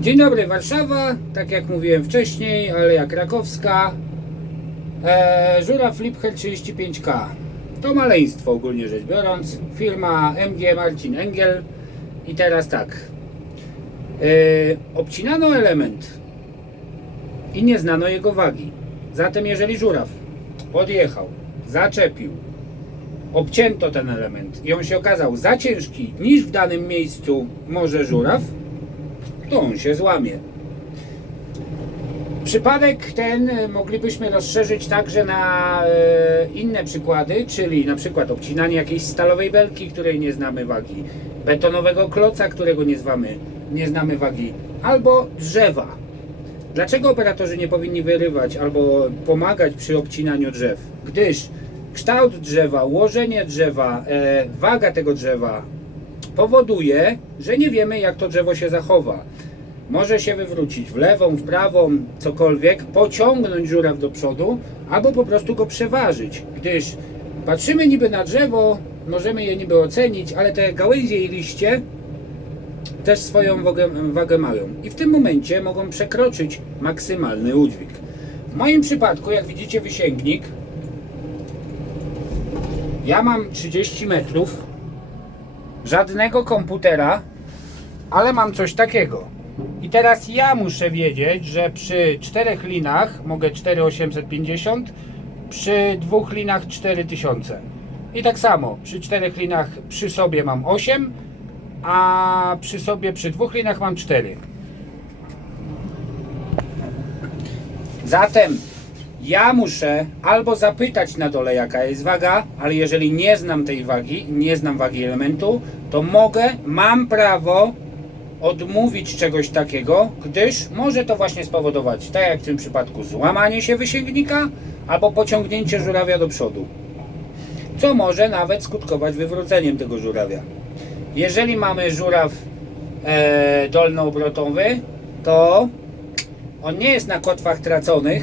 Dzień dobry, Warszawa, tak jak mówiłem wcześniej, ale jak krakowska. Eee, żuraw Liebherr 35K. To maleństwo ogólnie rzecz biorąc. Firma MG Marcin Engel. I teraz tak. Eee, obcinano element i nie znano jego wagi. Zatem jeżeli żuraw podjechał, zaczepił, obcięto ten element i on się okazał za ciężki niż w danym miejscu może żuraw, to on się złamie. Przypadek ten e, moglibyśmy rozszerzyć także na e, inne przykłady, czyli na przykład obcinanie jakiejś stalowej belki, której nie znamy wagi, betonowego kloca, którego nie znamy, nie znamy wagi, albo drzewa. Dlaczego operatorzy nie powinni wyrywać albo pomagać przy obcinaniu drzew? Gdyż kształt drzewa, ułożenie drzewa, e, waga tego drzewa powoduje, że nie wiemy jak to drzewo się zachowa. Może się wywrócić w lewą, w prawą, cokolwiek, pociągnąć żuraw do przodu, albo po prostu go przeważyć, gdyż patrzymy niby na drzewo, możemy je niby ocenić, ale te gałęzie i liście też swoją wagę, wagę mają i w tym momencie mogą przekroczyć maksymalny udźwig. W moim przypadku, jak widzicie wysięgnik, ja mam 30 metrów, żadnego komputera, ale mam coś takiego. I teraz ja muszę wiedzieć, że przy czterech linach mogę 4850, przy dwóch linach 4000. I tak samo, przy czterech linach przy sobie mam 8, a przy sobie przy dwóch linach mam 4. Zatem ja muszę albo zapytać na dole jaka jest waga, ale jeżeli nie znam tej wagi, nie znam wagi elementu, to mogę, mam prawo odmówić czegoś takiego, gdyż może to właśnie spowodować, tak jak w tym przypadku, złamanie się wysięgnika albo pociągnięcie żurawia do przodu, co może nawet skutkować wywróceniem tego żurawia. Jeżeli mamy żuraw e, dolnoobrotowy, to on nie jest na kotwach traconych,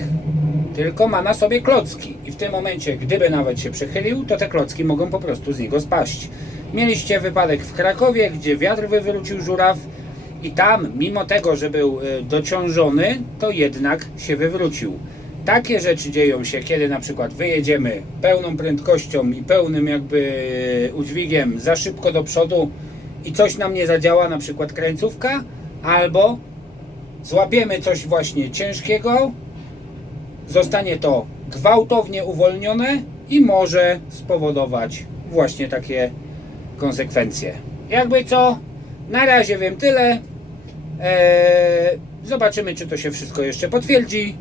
tylko ma na sobie klocki. I w tym momencie, gdyby nawet się przechylił, to te klocki mogą po prostu z niego spaść. Mieliście wypadek w Krakowie, gdzie wiatr wywrócił żuraw i tam, mimo tego, że był e, dociążony, to jednak się wywrócił. Takie rzeczy dzieją się, kiedy na przykład wyjedziemy pełną prędkością i pełnym jakby udźwigiem za szybko do przodu i coś nam nie zadziała, na przykład krańcówka, albo złapiemy coś właśnie ciężkiego, zostanie to gwałtownie uwolnione i może spowodować właśnie takie konsekwencje. Jakby co, na razie wiem tyle. Eee, zobaczymy, czy to się wszystko jeszcze potwierdzi.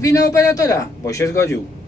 Wina operatora, bo się zgodził.